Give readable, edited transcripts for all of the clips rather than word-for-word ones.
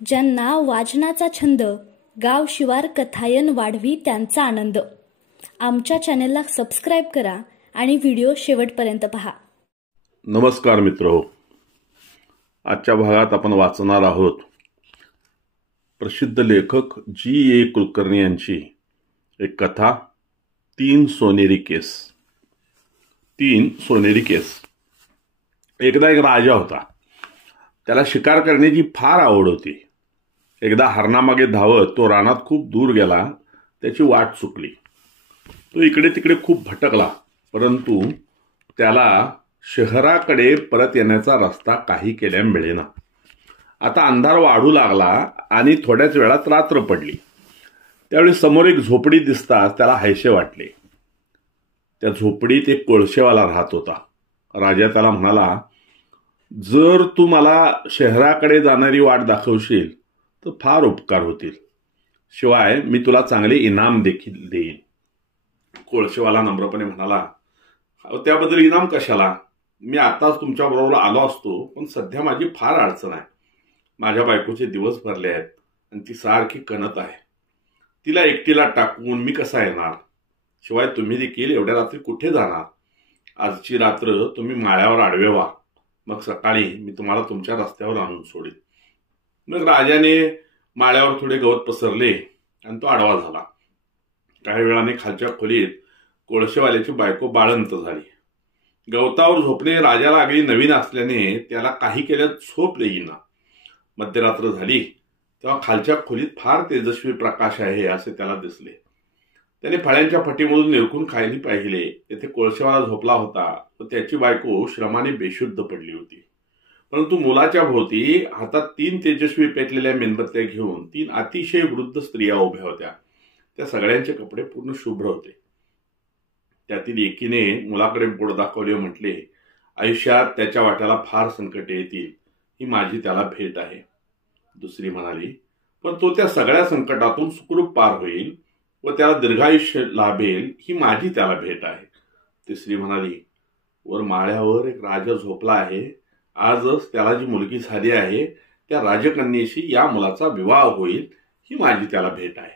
ज्यांना वाचनाचा छंद, गाव शिवार कथायन वाढवी त्यांचा आनंद. आमच्या चॅनेलला सबस्क्राईब करा आणि व्हिडिओ शेवटपर्यंत पहा. नमस्कार मित्रहो, आजच्या भागात आपण वाचणार आहोत प्रसिद्ध लेखक जी. ए. कुलकर्णी यांची एक कथा, 3 सोनेरी केस. 3 सोनेरी केस. एकदा एक राजा होता. त्याला शिकार करण्याची फार आवड होती. एकदा हरणामागे धावत तो रानात खूप दूर गेला. त्याची वाट चुकली. तो इकडे तिकडे खूप भटकला, परंतु त्याला शहराकडे परत येण्याचा रस्ता काही केल्या मिळेना. आता अंधार वाढू लागला आणि थोड्याच वेळात रात्र पडली. त्यावेळी समोर एक झोपडी दिसताच त्याला हायसे वाटले. त्या झोपडीत एक कोळशेवाला राहत होता. राजा त्याला म्हणाला, जर तू मला शहराकडे जाणारी वाट दाखवशील तर फार उपकार होतील. शिवाय मी तुला चांगले इनाम देखील देईन. कोळशेवाला नम्रपणे म्हणाला, त्याबद्दल इनाम कशाला? मी आताच तुमच्याबरोबर आलो असतो, पण सध्या माझी फार अडचण आहे. माझ्या बायकोचे दिवस भरले आहेत आणि ती सारखी कणत आहे. तिला एकटीला टाकून मी कसा येणार? शिवाय तुम्ही देखील एवढ्या रात्री कुठे जाणार? आजची रात्र तुम्ही माळ्यावर आडवे व्हा, मग सकाळी मी तुम्हाला तुमच्या रस्त्यावर आणून सोडेन. मग राजाने माळ्यावर थोडे गवत पसरले आणि तो आडवा झाला. काही वेळाने खालच्या खोलीत कोळशेवाल्याची बायको बाळंत झाली. गवतावर झोपणे राजाला अगदी नवीन असल्याने त्याला काही केल्यात झोप येईना. मध्यरात्र झाली तेव्हा खालच्या खोलीत फार तेजस्वी प्रकाश आहे असे त्याला दिसले. त्याने फळ्यांच्या फटीमधून निरखून खाली पाहिले. तेथे कोळशेवाला झोपला होता व त्याची बायको श्रमाने बेशुद्ध पडली होती. परंतु मुलाच्या भोवती हातात 3 तेजस्वी पेटलेल्या मेणबत्त्या घेऊन 3 अतिशय वृद्ध स्त्रिया उभ्या होत्या. त्या सगळ्यांचे कपडे पूर्ण शुभ्र होते. त्यातील एकीने मुलाकडे बोट दाखवले व म्हटले, आयुष्यात त्याच्या वाट्याला फार संकटे येतील, ही माझी त्याला भेट आहे. दुसरी म्हणाली, पण तो त्या सगळ्या संकटातून सुखरूप पार होईल व त्याला दीर्घायुष्य लाभेल, ही माझी त्याला भेट आहे. तिसरी म्हणाली, वर माळ्यावर एक राजा झोपला आहे. आजच त्याला जी मुलगी झाली आहे त्या राजकन्येशी या मुलाचा विवाह होईल, ही माझी त्याला भेट आहे.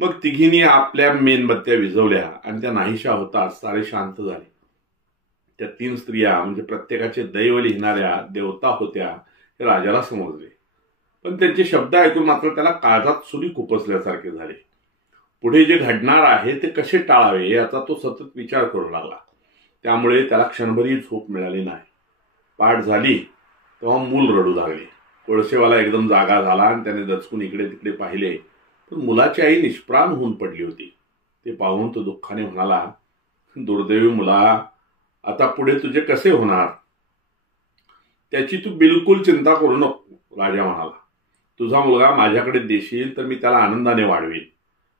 मग तिघींनी आपल्या मेणबत्त्या विझवल्या आणि त्या नाहीशा होताच सारे शांत झाले. त्या 3 स्त्रिया म्हणजे प्रत्येकाचे दैव लिहिणाऱ्या देवता होत्या हे राजाला समजले. पण त्यांचे शब्द ऐकून मात्र त्याला काळजात सुली खुपसल्यासारखे झाले. पुढे जे घडणार आहे ते कसे टाळावे याचा तो सतत विचार करू लागला. त्यामुळे त्याला क्षणभरही झोप मिळाली नाही. पाठ झाली तेव्हा मूल रडू लागले. कोळशेवाला एकदम जागा झाला आणि त्याने दचकून इकडे तिकडे पाहिले, पण मुलाची आई निष्प्राण होऊन पडली होती. ते पाहून तो दुःखाने म्हणाला, दुर्दैवी मुला, आता पुढे तुझे कसे होणार? त्याची तू बिलकुल चिंता करू नको, राजा म्हणाला. तुझा मुलगा माझ्याकडे देशील तर मी त्याला आनंदाने वाढवेन.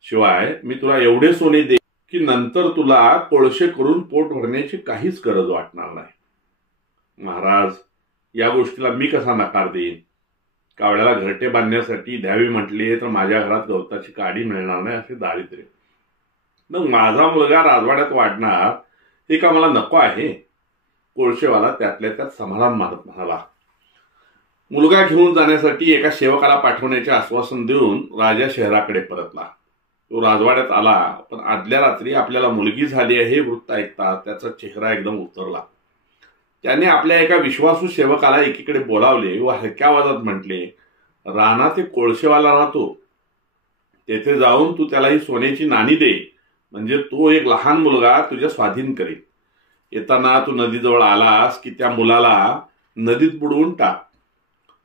शिवाय मी तुला एवढे सोने देईन की नंतर तुला कोळशे करून पोट भरण्याची काहीच गरज वाटणार नाही. महाराज, या गोष्टीला मी कसा नकार देईन? कावड्याला घरटे बांधण्यासाठी द्यावी म्हटले तर माझ्या घरात गवताची काडी मिळणार नाही असे दारिद्र्य. मग माझा मुलगा राजवाड्यात वाढणार हे का मला नको आहे? कोळशेवाला त्यातल्या त्यात समाधान मानत म्हणाला. मुलगा घेऊन जाण्यासाठी एका सेवकाला पाठवण्याचे आश्वासन देऊन राजा शहराकडे परतला. तो राजवाड्यात आला, पण आदल्या रात्री आपल्याला मुलगी झाली आहे हे वृत्त ऐकता त्याचा चेहरा एकदम उतरला. त्याने आपल्या एका विश्वासू सेवकाला एकीकडे बोलावले व हलक्या आवाजात म्हटले, रानात एक कोळशेवाला राहतो. तेथे जाऊन तू त्याला ही सोन्याची नाणी दे, म्हणजे तो एक लहान मुलगा तुझ्या स्वाधीन करेल. येताना तू नदीजवळ आलास की त्या मुलाला नदीत बुडवून टाक.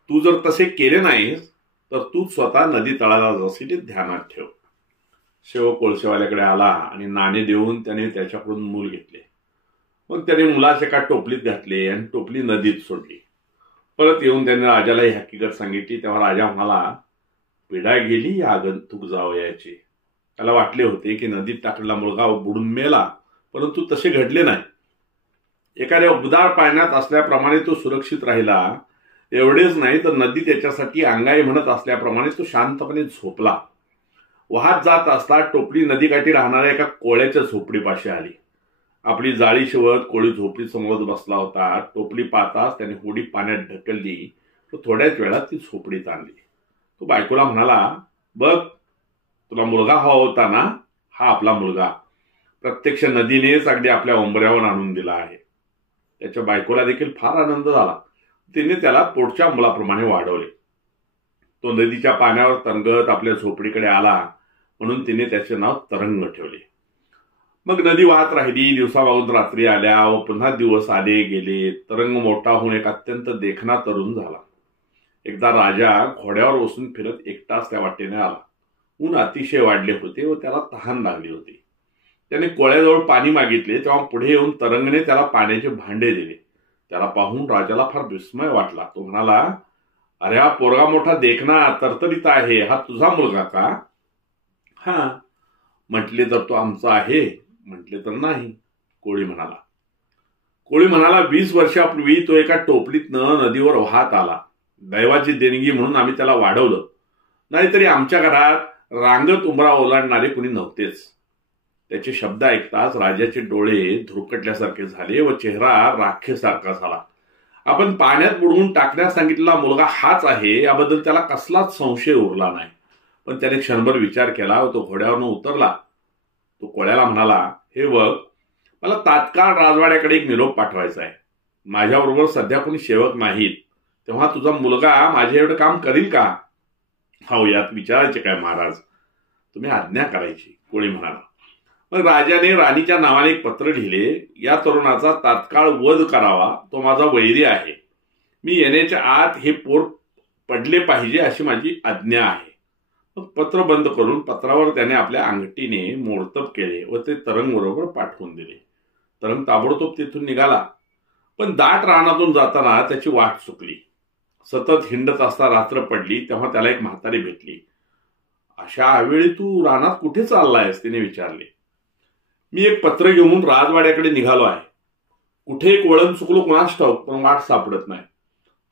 तू जर तसे केले नाहीस तर तू स्वतः नदी तळाला जाशील हे ध्यानात ठेव. सेवक कोळशेवाल्याकडे आला आणि नाणे देऊन त्याने त्याच्याकडून मूल घेतले. मग त्याने मुलास एका टोपलीत घातले आणि टोपली नदीत सोडली. परत येऊन त्याने राजाला ही हकीकत सांगितली. तेव्हा राजा म्हणाला, पिढा गेली या आगंतुक जावयाची. त्याला वाटले होते की नदीत टाकलेला मुलगा बुडून मेला, परंतु तसे घडले नाही. एखाद्या उबदार पाण्यात असल्याप्रमाणे तो सुरक्षित राहिला. एवढेच नाही तर नदी त्याच्यासाठी अंगाई म्हणत असल्याप्रमाणे तो शांतपणे झोपला. वाहत जात असता टोपली नदीकाठी राहणाऱ्या एका कोळ्याच्या झोपडीपाशी आली. आपली जाळी शिवत कोळी झोपडी समोर बसला होता. टोपली पाहताच त्याने होडी पाण्यात ढकलली तो थोड्याच वेळात ती झोपडीत आणली. तो बायकोला म्हणाला, बघ, तुला मुलगा हवा होता ना, हा आपला मुलगा प्रत्यक्ष नदीनेच अगदी आपल्या उंबऱ्यावर आणून दिला आहे. त्याच्या बायकोला देखील फार आनंद झाला. तिने त्याला पोटच्या मुलाप्रमाणे वाढवले. तो नदीच्या पाण्यावर तरंगत आपल्या झोपडीकडे आला म्हणून तिने त्याचे नाव तरंग ठेवले. मग नदी वाहत राहिली. दिवसामागून रात्री आल्या व पुन्हा दिवस आले गेले. तरंग मोठा होऊन एक अत्यंत देखणा तरुण झाला. एकदा राजा घोड्यावर बसून फिरत एकटाच त्या वाटेने आला. ऊन अतिशय वाढले होते व त्याला तहान लागली होती. त्याने कोळ्याजवळ पाणी मागितले. तेव्हा पुढे येऊन तरंगने त्याला पाण्याचे भांडे दिले. त्याला पाहून राजाला फार विस्मय वाटला. तो म्हणाला, अरे हा पोरगा मोठा देखणा तरतरीत आहे, हा तुझा मुलगा का? हा. म्हटले तर तो आमचा आहे, म्हटले तर नाही, कोळी म्हणाला 20 वर्षापूर्वी तो एका टोपलीतनं नदीवर वाहत आला. दैवाची देणगी म्हणून आम्ही त्याला वाढवलं. नाहीतरी आमच्या घरात रांगत उंबरा ओलांडणारे कुणी नव्हतेच. त्याचे शब्द ऐकताच राजाचे डोळे धुरकटल्यासारखे झाले व चेहरा राखेसारखा झाला. आपण पाण्यात बुडवून टाकण्यास सांगितलेला मुलगा हाच आहे याबद्दल त्याला कसलाच संशय उरला नाही. पण त्याने क्षणभर विचार केला व तो घोड्यावरून उतरला. तो कोळ्याला म्हणाला, हे बघ, मला तात्काळ राजवाड्याकडे एक निरोप पाठवायचा आहे. माझ्याबरोबर सध्या कोणी सेवक नाहीत. तेव्हा तुझा मुलगा माझ्या एवढं काम करील का? हो, यात विचारायचे काय महाराज, तुम्ही आज्ञा करायची, कोळी म्हणाला. मग राजाने राणीच्या नावाने एक पत्र लिहिले. या तरुणाचा तात्काळ वध करावा, तो माझा वैरी आहे. मी येण्याच्या आत हे पोर पडले पाहिजे अशी माझी आज्ञा आहे. मग पत्र बंद करून पत्रावर त्याने आपल्या अंगठीने मोडतप केले व ते तरंग बरोबर पाठवून दिले. तरंग ताबडतोब तिथून निघाला. पण दाट रानातून जाताना त्याची वाट चुकली. सतत हिंडत असता रात्र पडली. तेव्हा त्याला एक म्हातारी भेटली. अशा वेळी तू रानात कुठे चाललायस, तिने विचारले. मी एक पत्र घेऊन राजवाड्याकडे निघालो आहे. कुठे एक वळण चुकलो कोणास ठाऊक, पण वाट सापडत नाही.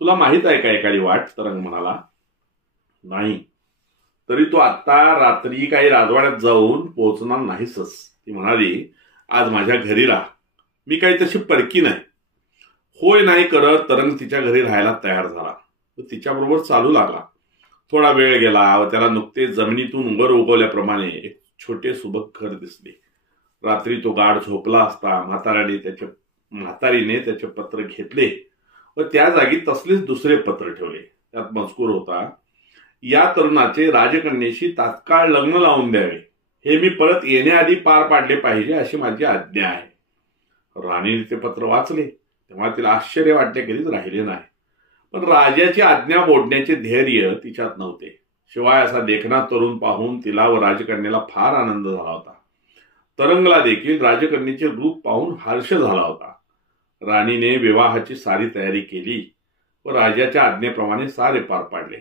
तुला माहित आहे का एखादी वाट? तरंग म्हणाला, नाही. तरी तू आता रात्री काही राजवाड्यात जाऊन पोहोचणार नाहीसच. ती म्हणाली, आज माझ्या घरी राहा. मी काही तशी परकी नाही. होय नाही करत तरंग तिच्या घरी राहायला तयार झाला व तिच्याबरोबर चालू लागला. थोडा वेळ गेला व त्याला नुकतेच जमिनीतून वर उगवल्याप्रमाणे एक छोटे सुबक घर दिसले. रात्री तो गाढ झोपला असता म्हातारीने त्याचे पत्र घेतले व त्या जागी तसलेच दुसरे पत्र ठेवले. त्यात मजकूर होता, या तरुणाचे राजकन्येशी तात्काळ लग्न लावून द्यावे. हे मी परत येण्याआधी पार पाडले पाहिजे अशी माझी आज्ञा आहे. राणीने ते पत्र वाचले तेव्हा तिला आश्चर्य वाटण्याखेरीज राहिले नाही. पण राजाची आज्ञा मोडण्याचे धैर्य तिच्यात नव्हते. शिवाय असा देखणा तरुण पाहून तिला व राजकन्येला फार आनंद झाला होता. तरंगला देखील राजकन्येचे रूप पाहून हर्ष झाला होता. राणीने विवाहाची सारी तयारी केली व राजाच्या आज्ञेप्रमाणे सारे पार पाडले.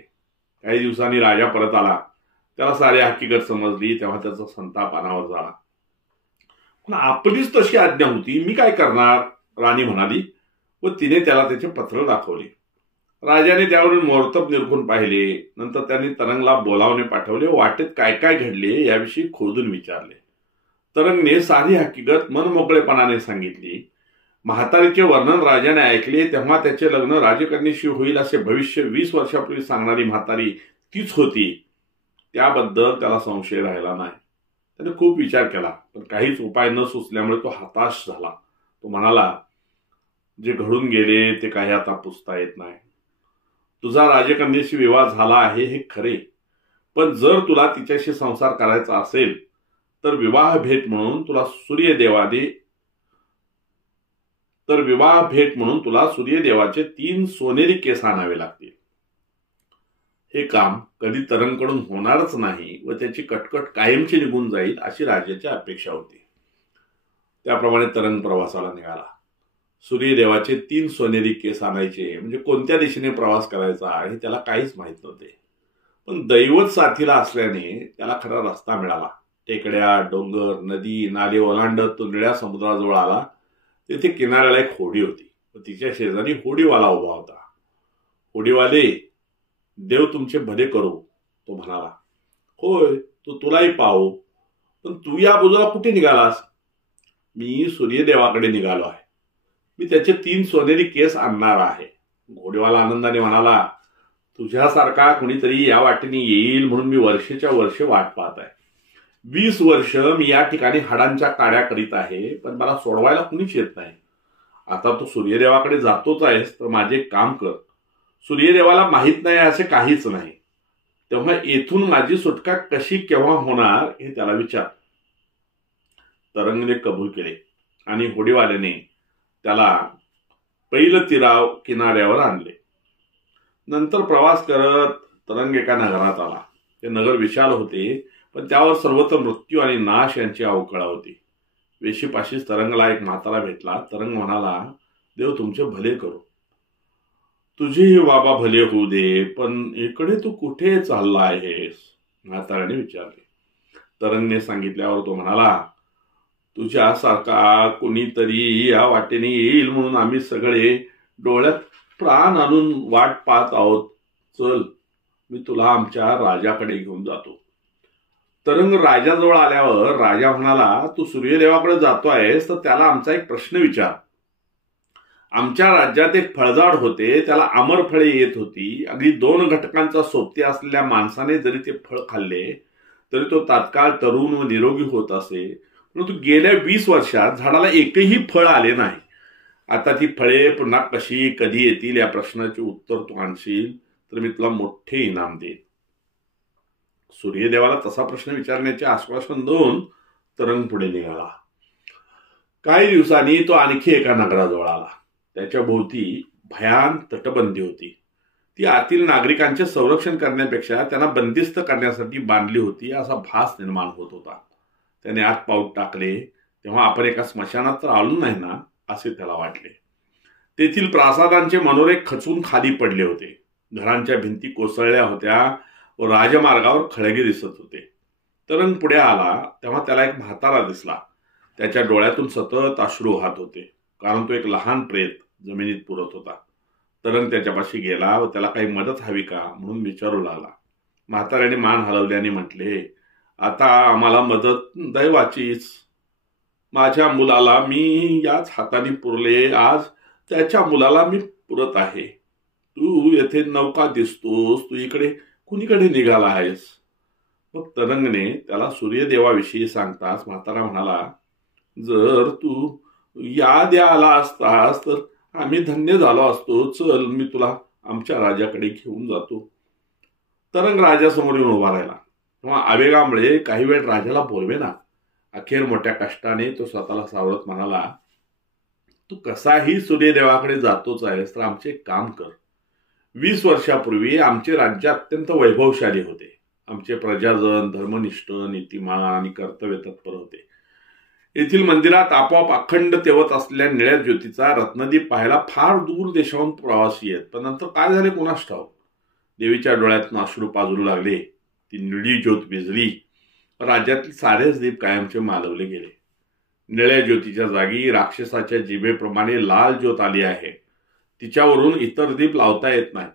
काही दिवसांनी राजा परत आला. त्याला सारी हकीकत समजली. तेव्हा त्याचा संताप अनावर झाला. पण आपलीच तशी आज्ञा होती, मी काय करणार, राणी म्हणाली व तिने त्याला त्याचे पत्र दाखवले. राजाने त्यावरून मोरतप निरखून पाहिले. नंतर त्यांनी तरंगला बोलावणे पाठवले. वाटेत काय काय घडले याविषयी खोदून विचारले. तरंगने सारी हकीकत मनमोकळेपणाने सांगितली. म्हातारीचे वर्णन राजाने ऐकले. तेव्हा त्याचे लग्न राजकन्येशी होईल असे भविष्य 20 वर्षापूर्वी सांगणारी म्हातारी तीच होती. त्याबद्दल त्याला संशय राहिला नाही. त्याने खूप विचार केला पण काहीच उपाय न सुचल्यामुळे तो हताश झाला. तो म्हणाला, जे घडून गेले ते काही आता पुसता येत नाही. तुझा राजकन्येशी विवाह झाला आहे हे खरे, पण जर तुला तिच्याशी संसार करायचा असेल तर विवाह भेट म्हणून तुला सूर्यदेवाचे 3 सोनेरी केस आणावे लागतील. हे काम कधी तरंगकडून होणारच नाही व त्याची कटकट कायमची निघून जाईल अशी राजाची अपेक्षा होती. त्याप्रमाणे तरंग प्रवासाला निघाला. सूर्यदेवाचे 3 सोनेरी केस आणायचे म्हणजे कोणत्या दिशेने प्रवास करायचा हे त्याला काहीच माहीत नव्हते. पण दैवत साथीला असल्याने त्याला खरा रस्ता मिळाला. टेकड्या, डोंगर, नदी, नाले ओलांडत तो निळ्या समुद्राजवळ आला. तेथे किनाऱ्याला एक होडी होती व तिच्या शेजारी होडीवाला उभा होता. होडीवाले, देव तुमचे भले करो, तो म्हणाला. होय, तो तुलाही पाहू, पण तू या बाजूला कुठे निघालास? मी सूर्यदेवाकडे निघालो आहे. मी त्याचे 3 सोनेरी केस आणणार आहे. घोडीवाला आनंदाने म्हणाला, तुझ्यासारखा कुणीतरी या वाटेने येईल म्हणून मी वर्षेच्या वर्ष वाट पाहत आहे. 20 वर्ष मी या ठिकाणी हाडांच्या काड्या करीत आहे, पण मला सोडवायला कुणीच येत नाही. आता तू सूर्यदेवाकडे जातोच आहेस तर माझे काम कर. सूर्यदेवाला माहीत नाही असे काहीच नाही. तेव्हा येथून माझी सुटका कशी केव्हा होणार हे त्याला विचार. तरंगने कबूल केले आणि होडीवाल्याने त्याला पैल तीराव किनाऱ्यावर आणले. नंतर प्रवास करत तरंग एका नगरात आला. ते नगर विशाल होते, पण त्यावर सर्वत्र मृत्यू आणि नाश यांची अवकळा होती. वेशीपाशीच तरंगला एक म्हातारा भेटला. तरंग म्हणाला, देव तुमचे भले करो. तुझेही बाबा भले होऊ दे, पण इकडे तू कुठे चालला आहेस? म्हाताऱ्याने विचारले. तरंगने सांगितल्यावर तो म्हणाला, तुझ्यासारखा कोणीतरी या वाटेने येईल म्हणून आम्ही सगळे डोळ्यात प्राण आणून वाट पाहत आहोत. चल, मी तुला आमच्या राजाकडे घेऊन जातो. तरंग राजाजवळ आल्यावर राजा म्हणाला, तू सूर्यदेवाकडे जातो आहेस तर त्याला आमचा एक प्रश्न विचार. आमच्या राज्यात एक फळझाड होते, त्याला आमर फळे येत होती. अगदी 2 घटकांचा सोबती असलेल्या माणसाने जरी ते फळ खाल्ले तरी तो तात्काळ तरुण व निरोगी होत असे. परंतु गेल्या 20 वर्षात झाडाला एकही फळ आले नाही. आता ती फळे पुन्हा कशी कधी येतील या प्रश्नाचे उत्तर तू आणशील तर मी तुला मोठे इनाम देईन. सूर्यदेवाला तसा प्रश्न विचारण्याचे आश्वासन देऊन तरंग पुढे निघाला. काही दिवसांनी तो आणखी एका नगराजवळ आला. त्याच्या भोवती भयान तटबंदी होती. ती आतील नागरिकांचे संरक्षण करण्यापेक्षा त्यांना बंदिस्त करण्यासाठी बांधली होती असा भास निर्माण होत होता. त्याने आत पाऊल टाकले तेव्हा आपण एका स्मशानात तर आलो नाही ना असे त्याला वाटले. तेथील प्रासादांचे मनोरे खचून खाली पडले होते. घरांच्या भिंती कोसळल्या होत्या व राजमार्गावर खळगे दिसत होते. तरंग पुढे आला तेव्हा त्याला एक म्हातारा दिसला. त्याच्या डोळ्यातून सतत अश्रू वाहत होते, कारण तो एक लहान प्रेत जमिनीत पुरत होता. तरंग त्याच्यापाशी गेला व त्याला काही मदत हवी का म्हणून विचारू लागला. म्हाताऱ्याने मान हलवल्याने म्हटले, आता आम्हाला मदत दैवाचीच. माझ्या मुलाला मी याच हाताने पुरले, आज त्याच्या मुलाला मी पुरत आहे. तू येथे नौका दिसतोस, तू इकडे कुणीकडे निघाला आहेस? मग तरंगने त्याला सूर्यदेवाविषयी सांगताच म्हातारा म्हणाला, जर तू याद आला असतास तर आम्ही धन्य झालो असतो. चल, मी तुला आमच्या राजाकडे घेऊन जातो. तरंग राजासमोर येऊन उभा राहिला. तेव्हा आवेगामुळे काही वेळ राजाला बोलवेना. अखेर मोठ्या कष्टाने तो स्वतःला सावरत म्हणाला, तू कसाही सूर्यदेवाकडे जातोच आहेस तर आमचे काम कर. 20 वर्षापूर्वी आमचे राज्य अत्यंत वैभवशाली होते. आमचे प्रजाजन धर्मनिष्ठ, नीतिमान आणि कर्तव्य तत्पर होते. येथील मंदिरात आपोआप अखंड तेवत असलेल्या निळ्या ज्योतीचा रत्नदीप पाहायला फार दूर देशाहून प्रवासी आहेत. पण नंतर काय झाले कोणास ठाऊक. देवीच्या डोळ्यातून अश्रू पाजरू लागले. ती निळी ज्योत विझली. राज्यातील सारेच दीप कायमचे मालवले गेले. निळ्या ज्योतीच्या जागी राक्षसाच्या जिभेप्रमाणे लाल ज्योत आली आहे. तिच्यावरून इतर दीप लावता येत नाहीत.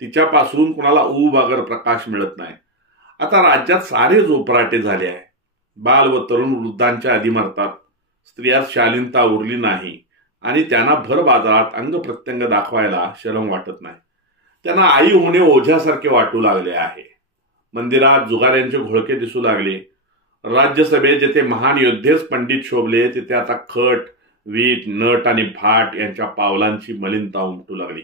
तिच्यापासून कुणाला ऊब अगर प्रकाश मिळत नाही. आता राज्यात सारे जोपराटे झाले आहे. बाल व तरुण वृद्धांच्या आधी मरतात. स्त्रियात शालीनता उरली नाही आणि त्यांना भर बाजारात अंग प्रत्यंग दाखवायला शरम वाटत नाही. त्यांना आई होणे ओझ्यासारखे वाटू लागले आहे. मंदिरात जुगाऱ्यांचे घोळके दिसू लागले. राज्यसभेत जेथे महान योद्धेच पंडित शोभले तिथे आता खट, वीट, नट आणि भाट यांच्या पावलांची मलिनता उमटू लागली.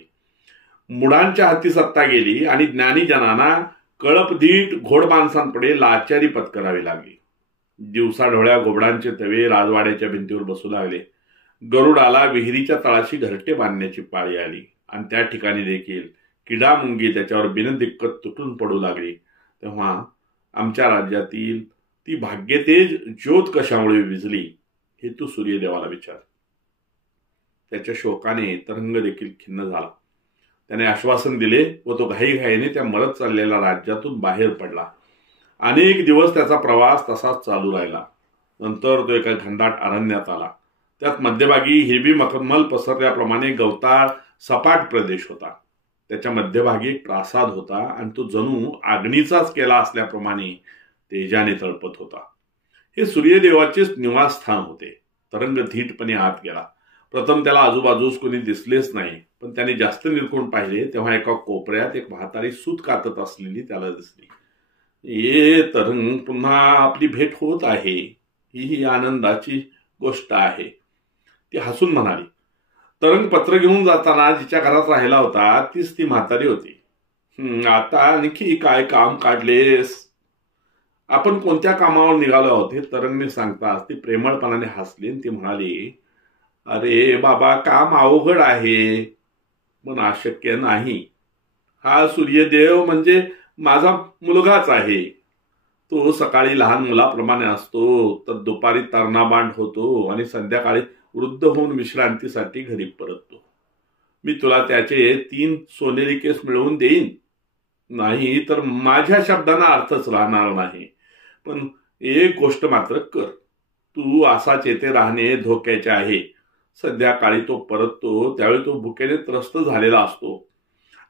मुडांच्या हाती सत्ता गेली आणि ज्ञानीजनांना कळपदीट घोडमाणसांपुढे लाचारी पत्करावी लागली. दिवसाढोळ्या घोबडांचे तवे राजवाड्याच्या भिंतीवर बसू लागले. गरुडाला विहिरीच्या तळाशी घरटे बांधण्याची पाळी आली आणि त्या ठिकाणी देखील किडामुंगी त्याच्यावर बिनदिक्कत तुटून पडू लागली. तेव्हा आमच्या राज्यातील ती भाग्यतेज ज्योत कशामुळे विझली हे तू सूर्यदेवाला विचार. त्याच्या शोकाने तरंग देखील खिन्न झाला. त्याने आश्वासन दिले व तो घाईघाईने त्या मरत चाललेल्या राज्यातून बाहेर पडला. अनेक दिवस त्याचा प्रवास तसाच चालू राहिला. नंतर तो एका घनदाट अरण्यात आला. त्यात मध्यभागी हिरवी मखमल पसरल्याप्रमाणे गवताळ सपाट प्रदेश होता. त्याच्या मध्यभागी एक प्रासाद होता आणि तो जणू अग्नीचाच केला असल्याप्रमाणे तेजाने तळपत होता. हे सूर्यदेवाचेच निवासस्थान होते. तरंग धीटपणे आत गेला. प्रथम त्याला आजूबाजूस कोणी दिसलेच नाही. पण त्याने जास्त निरखून पाहिले तेव्हा एका कोपऱ्यात एक म्हातारी सूत कातत असलेली त्याला दिसली. ये तरंग, पुन्हा आपली भेट होत आहे, ही आनंदाची गोष्ट आहे, ती हसून म्हणाली. तरंग पत्र घेऊन जाताना जिच्या घरात राहिला होता तीच ती म्हातारी होती. आता आणखी काय काम काढलेस? आपण कोणत्या कामावर निघालो आहोत हे तरंगने सांगताच ती प्रेमळपणाने हसली आणि ती म्हणाली, अरे बाबा, काम अवघड आहे पण अशक्य नाही. हा सूर्यदेव म्हणजे माझा मुलगाच आहे. तो सकाळी लहान मुलाप्रमाणे असतो, तर दुपारी तरणाबांड होतो आणि संध्याकाळी वृद्ध होऊन विश्रांतीसाठी घरी परततो. मी तुला त्याचे 3 सोनेरी केस मिळवून देईन, नाही तर माझ्या शब्दांना अर्थच राहणार नाही. पण एक गोष्ट मात्र कर, तू असाच येथे राहणे धोक्याचे आहे. संध्याकाळी तो परततो त्यावेळी तो भुकेने त्रस्त झालेला असतो.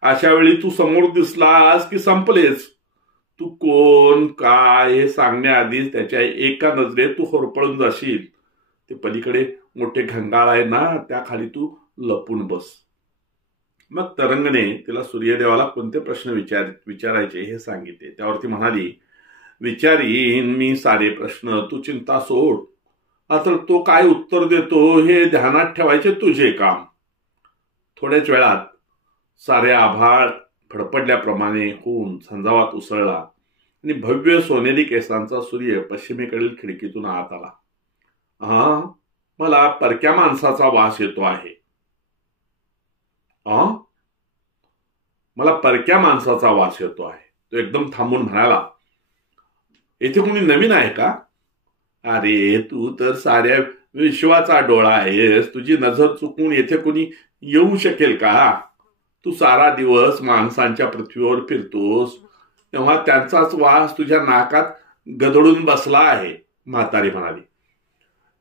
अशा वेळी तू समोर दिसलास की संपलेच. तू कोण काय हे सांगण्याआधीच त्याच्या एका नजरेत तू होरपळून जाशील. ते पलीकडे मोठे घंगाळ आहे ना, त्या खाली तू लपून बस. मग तरंगने तिला सूर्यदेवाला कोणते प्रश्न विचारायचे हे सांगितले. त्यावरती म्हणाली, विचारीन मी सारे प्रश्न, तू चिंता सोड. आता तो काय उत्तर देतो हे ध्यानात ठेवायचे तुझे काम. थोड्याच वेळात सारे आभाळ फडफडल्याप्रमाणे होऊन संजावात उसळला आणि भव्य सोनेरी केसांचा सूर्य पश्चिमेकडील खिडकीतून आत आला. मला परक्या माणसाचा वास येतो आहे. मला परक्या माणसाचा वास येतो आहे. तो एकदम थांबून म्हणाला, येथे कोणी नवीन आहे का? अरे, तू तर साऱ्या विश्वाचा डोळा आहेस. तुझी नजर चुकून येथे कोणी येऊ शकेल का? तू सारा दिवस माणसांच्या पृथ्वीवर फिरतोस, तेव्हा त्यांचाच वास तुझ्या नाकात गदडून बसला आहे, म्हातारी म्हणाली.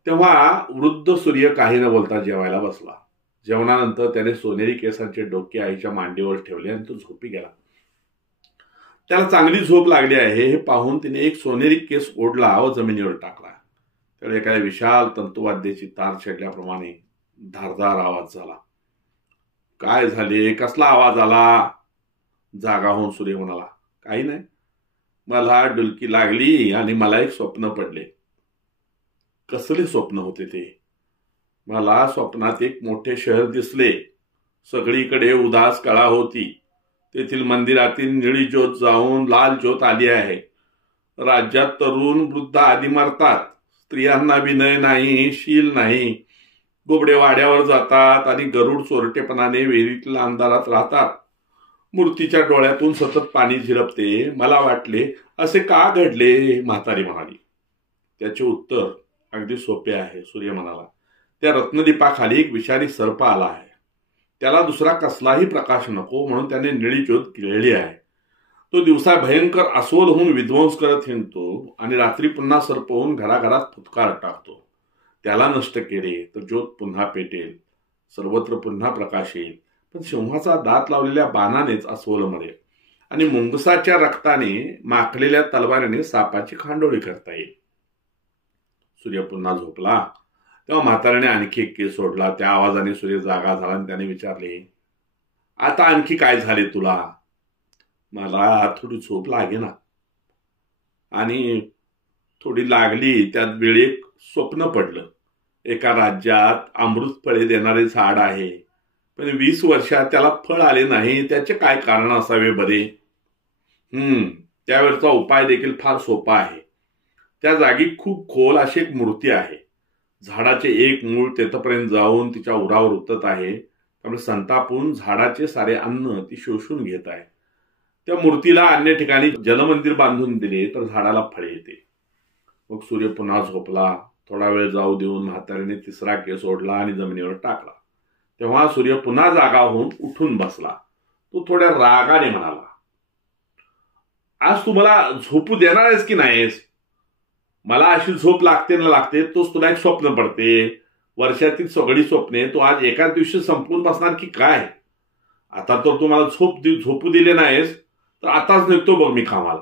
तेव्हा वृद्ध सूर्य काही न बोलता जेवायला बसला. जेवणानंतर त्याने सोनेरी केसांचे डोके आईच्या मांडीवर ठेवले आणि तो झोपी गेला. त्याला चांगली झोप लागली आहे हे पाहून तिने एक सोनेरी केस ओढला व जमिनीवर टाकला. त्याला एखाद्या विशाल तंतुवाद्याची तार छेडल्याप्रमाणे धारदार आवाज झाला. काय झाले? कसला आवाज आला? जागा होऊन सूर्य म्हणाला, काही नाही. मला डुलकी लागली आणि मला एक स्वप्न पडले. कसले स्वप्न होते ते? मला स्वप्नात एक मोठे शहर दिसले. सगळीकडे उदास कळा होती. तेथील मंदिरातील निळी ज्योत जाऊन लाल ज्योत आली आहे. राज्यात तरुण वृद्ध आधी मरतात. स्त्रियांना विनय नाही, शील नाही. बोबडे वाड्यावर जातात आणि गरुड चोरटेपणाने विहिरीतील अंधारात राहतात. मूर्तीच्या डोळ्यातून सतत पाणी झिरपते. मला वाटले, असे का घडले? म्हातारी म्हणाली. त्याचे उत्तर अगदी सोपे आहे, सूर्य म्हणाला. त्या रत्नदीपाखाली एक विषारी सर्प आला आहे. त्याला दुसरा कसलाही प्रकाश नको म्हणून त्याने निळी ज्योत गिळली आहे. तो दिवसा भयंकर अस्वल होऊन विध्वंस करत हिंडतो आणि रात्री पुन्हा सर्प होऊन घराघरात फुटकार टाकतो. त्याला नष्ट केले तर ज्योत पुन्हा पेटेल, सर्वत्र पुन्हा प्रकाश येईल. पण सिंहाचा दात लावलेल्या बाणानेच अस्वल मरेल आणि मुंगसाच्या रक्ताने माखलेल्या तलवारीने सापाची खांडोळी करता येईल. सूर्य पुन्हा झोपला. तेव्हा म्हातारीने आणखी एक केस सोडला. त्या आवाजाने सूर्य जागा झाला आणि त्याने विचारले, आता आणखी काय झाले तुला? मला थोडी झोप लागे ना, आणि थोडी लागली. त्यात वेळी एक स्वप्न पडलं. एका राज्यात अमृत फळे देणारे झाड आहे, पण 20 वर्षात त्याला फळ आले नाही. त्याचे काय कारण असावे बरे? त्यावेळचा उपाय देखील फार सोपा आहे. त्या जागी खूप खोल अशी एक मूर्ती आहे. झाडाचे एक मूळ तेथपर्यंत जाऊन तिच्या उरावर उतरत आहे. त्यामुळे संतापून झाडाचे सारे अन्न ती शोषून घेत आहे. त्या मूर्तीला अन्य ठिकाणी जलमंदिर बांधून दिले तर झाडाला फळे येते. मग सूर्य पुन्हा झोपला. थोडा वेळ जाऊ देऊन म्हातारीने तिसरा केस ओढला आणि जमिनीवर टाकला. तेव्हा सूर्य पुन्हा जागा होऊन उठून बसला. तो थोड्या रागाने म्हणाला, आज तू मला झोपू देणार आहेस की नाहीस? मला अशी झोप लागते ना लागते तोच तुला एक स्वप्न पडते. वर्षातील सगळी स्वप्ने तू आज एकाच दिवशी संपून बसणार की काय? आता तर तू मला झोपू दिले नाहीस तर आताच निघतो बघ मी कामाला.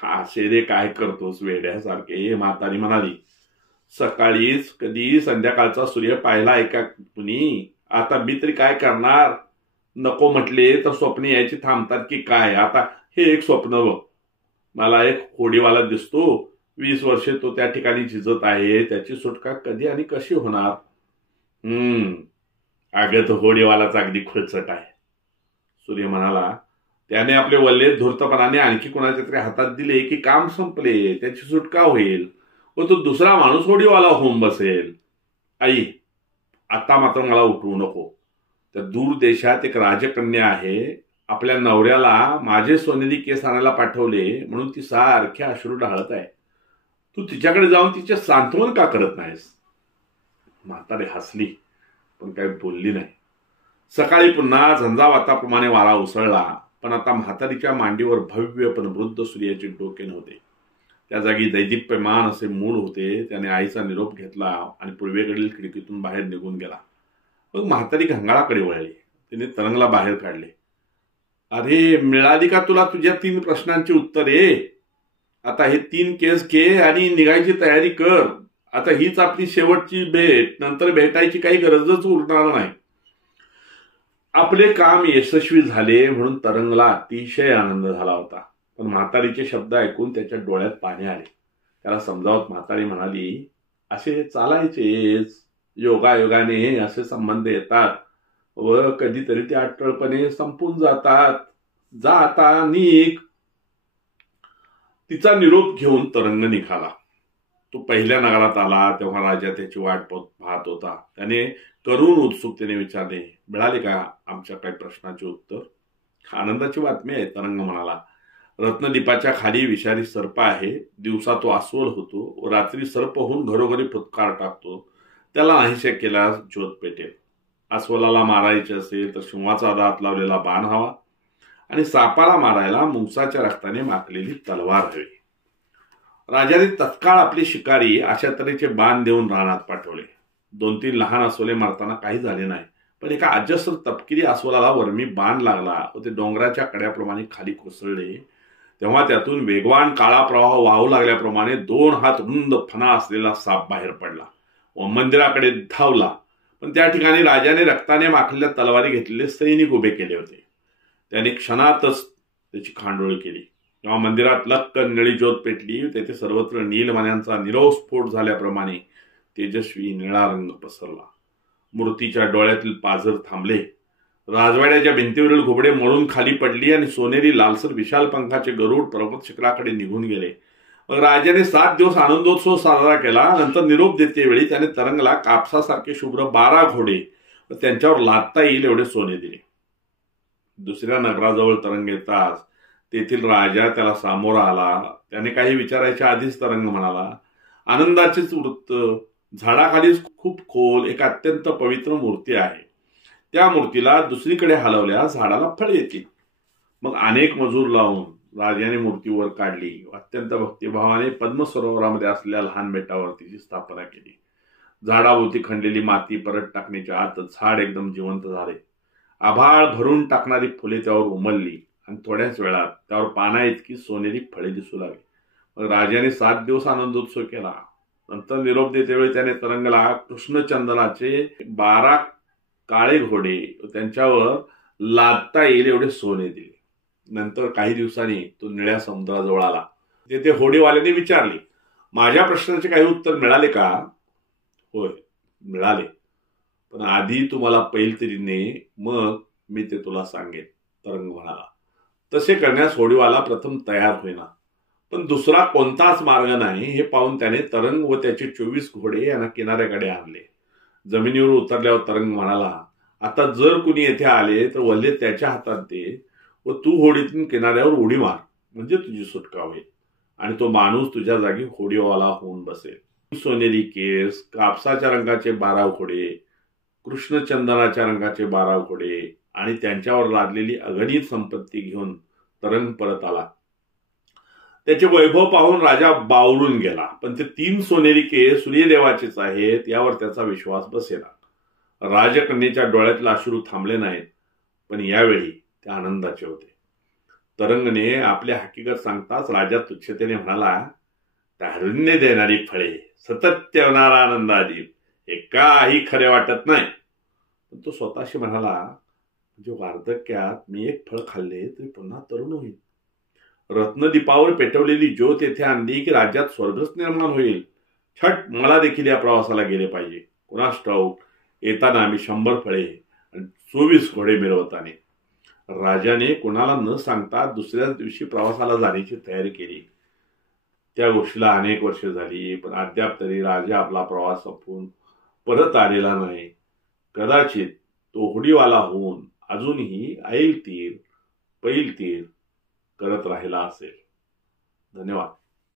हा शेरे काय करतोस वेड्यासारखे? म्हातारी म्हणाली. सकाळीच कधी संध्याकाळचा सूर्य पाहिला एका कुणी? आता मी तरी काय करणार, नको म्हटले तर स्वप्न यायची थांबतात की काय. आता हे एक स्वप्न बघ, मला एक होडीवाला दिसतो, 20 वर्षे तो त्या ठिकाणी झिजत आहे, त्याची सुटका कधी आणि कशी होणार. अगं तो होडीवालाच अगदी खुळचट आहे. सूर्य म्हणाला, त्याने आपले वल्ले धूर्तपणाने आणखी कोणाच्या तरी हातात दिले की काम संपले, त्याची सुटका होईल व तो दुसरा माणूस होडीवाला होऊन बसेल. आई, आता मात्र मला उठवू नको. त्या दूर देशात एक राजकन्या आहे, आपल्या नवऱ्याला माझे सोनेरी केस आणायला पाठवले म्हणून ती सारखी अश्रू ढाळत आहे. तू तिच्याकडे जाऊन तिचे सांत्वन का करत नाहीस. म्हातारी हसली पण काही बोलली नाही. सकाळी पुन्हा झंझावाताप्रमाणे वारा उसळला, पण आता म्हातारीच्या मांडीवर भव्य पण वृद्ध सूर्याचे डोके नव्हते. त्या जागी दैदिप्यमान असे मूळ होते. त्याने आईचा निरोप घेतला आणि पूर्वेकडील खिडकीतून बाहेर निघून गेला. मग म्हातारी घंगाळाकडे वळली. तिने तरंगला बाहेर काढले. अरे, मिळाली का तुला तुझ्या 3 प्रश्नांची उत्तरे. आता हे 3 केस घे आणि निघायची तयारी कर. आता हीच आपली शेवटची भेट, नंतर भेटायची काही गरजच उरणार नाही. आपले काम यशस्वी झाले म्हणून तरंगला अतिशय आनंद झाला होता, पण म्हातारीचे शब्द ऐकून त्याच्या डोळ्यात पाणी आले. त्याला समजावत म्हातारी म्हणाली, असे चालायचेच, योगायोगाने असे संबंध येतात व कधीतरी ते अटळपणे संपून जातात. जा आता निघ. तिचा निरोप घेऊन तरंग निघाला. तो पहिल्या नगरात आला तेव्हा राजा त्याची वाट पाहत होता. त्याने करून उत्सुकतेने विचारले, मिळाले का आमच्या काही प्रश्नाचे उत्तर. आनंदाची बातमी आहे, तरंग म्हणाला. रत्नदीपाच्या खाली विषारी सर्प आहे. दिवसा तो अस्वल होतो व रात्री सर्प होऊन घरोघरी फुतकार टाकतो. त्याला नाहीसे केल्यास ज्योत पेटेल. अस्वलाला मारायचे असेल तर सिंहाचा दात लावलेला बाण हवा आणि सापाला मारायला मुंगसाच्या रक्ताने माखलेली तलवार हवी. राजाने तत्काळ आपली शिकारी अशा तऱ्हेचे बाण देऊन रानात पाठवले. 2-3 लहान अस्वले मारताना काही झाले नाही, पण एका अजस्र तपकिरी अस्वलाला वरमी बाण लागला व ते डोंगराच्या कड्याप्रमाणे खाली कोसळले. तेव्हा त्यातून वेगवान काळा प्रवाह वाहू लागल्याप्रमाणे 2 हात रुंद फणा असलेला साप बाहेर पडला व मंदिराकडे धावला. पण त्या ठिकाणी राजाने रक्ताने माखलेल्या तलवारी घेतलेले सैनिक उभे केले होते. त्याने क्षणातच त्याची खांडोळी केली. तेव्हा मंदिरात लक्कन निळी ज्योत पेटली. तेथे सर्वत्र नीलमण्यांचा निरव स्फोट झाल्याप्रमाणे तेजस्वी निळा रंग पसरला. मूर्तीच्या डोळ्यातील पाझर थांबले. राजवाड्याच्या भिंतीवरील घोबडे मळून खाली पडली आणि सोनेरी लालसर विशाल पंखाचे गरुड पर्वत शिखराकडे निघून गेले. मग राजाने 7 दिवस आनंदोत्सव साजरा केला. नंतर निरोप देतेवेळी त्याने तरंगला कापसासारखे शुभ्र 12 घोडे व त्यांच्यावर लादता येईल एवढे सोने दिले. दुसऱ्या नगराजवळ तरंग येताच तेथील राजा त्याला सामोरा आला. त्याने काही विचारायच्या आधीच तरंग म्हणाला, आनंदाचेच वृत्त. झाडाखालीच खूप खोल एक अत्यंत पवित्र मूर्ती आहे. त्या मूर्तीला दुसरीकडे हलवल्या झाडाला फळ येतील. मग अनेक मजूर लावून राजाने मूर्ती वर काढली. अत्यंत भक्तिभावाने पद्म सरोवरामध्ये असलेल्या लहान बेटावर तिची स्थापना केली. झाडाभोवती खणलेली माती परत टाकण्याच्या आत झाड एकदम जिवंत झाले. आभाळ भरून टाकणारी फुले त्यावर उमलली आणि थोड्याच वेळात त्यावर पाना इतकी सोनेरी फळे दिसू लागली. मग राजाने 7 दिवस आनंदोत्सव केला. नंतर निरोप देतेवेळी त्याने तरंगला कृष्णचंदनाचे 12 काळे घोडे त्यांच्यावर लादता येईल एवढे सोने दिले. नंतर काही दिवसांनी तो निळ्या समुद्राजवळ आला. तेथे होडीवाल्याने विचारले, माझ्या प्रश्नाचे काही उत्तर मिळाले का. होय, मिळाले, पण आधी तुम्हाला पैल तरी ने, मग मी ते तुला सांगेन, तरंग म्हणाला. तसे करण्यास होडीवाला प्रथम तयार होईना, पण दुसरा कोणताच मार्ग नाही हे पाहून त्याने तरंग व त्याचे 24 घोडे यांना किनाऱ्याकडे आणले. जमिनीवर उतरल्यावर तरंग म्हणाला, आता जर कुणी येथे आले तर वल्ले त्याच्या हातात दे व तू होडीतून किनाऱ्यावर उडी मार, म्हणजे तुझी सुटका होईल आणि तो माणूस तुझ्या जागी होडीवाला होऊन बसेल. सोनेरी केस, कापसाच्या रंगाचे 12 घोडे, कृष्णचंदनाच्या रंगाचे 12 घोडे आणि त्यांच्यावर लादलेली अगणित संपत्ती घेऊन तरंग परत आला. त्याचे वैभव पाहून राजा बावरून गेला, पण ते 3 सोनेरी केस सूर्यदेवाचेच आहेत यावर त्याचा विश्वास बसेना. राजकन्येच्या डोळ्यातले अश्रू थांबले नाहीत, पण यावेळी ते आनंदाचे होते. तरंगने आपली हकीकत सांगताच राजा तुच्छतेने म्हणाला, तारुण्य देणारी फळे, सतत येणारा आनंदादीप, हे काही खरे वाटत नाही. पण तो स्वतःशी म्हणाला, म्हणजे वार्धक्यात मी एक फळ खाल्ले तरी पुन्हा तरुण होईल. रत्नदीपावर पेटवलेली ज्योत येथे आणली की राज्यात स्वर्गच निर्माण होईल. छट, मला देखील या प्रवासाला गेले पाहिजे. कुणास ठाऊक, येताना आम्ही 100 फळे आणि 24 घोडे मिरवताने. राजाने कुणाला न सांगता दुसऱ्याच दिवशी प्रवासाला जाण्याची तयारी केली. त्या गोष्टीला अनेक वर्षे झाली, पण अद्याप तरी राजा आपला प्रवास संपवून परत आलेला नाही. कदाचित तो हुडीवाला होऊन अजूनही ऐल तीर पैल तीर करत राहिला असेल. धन्यवाद.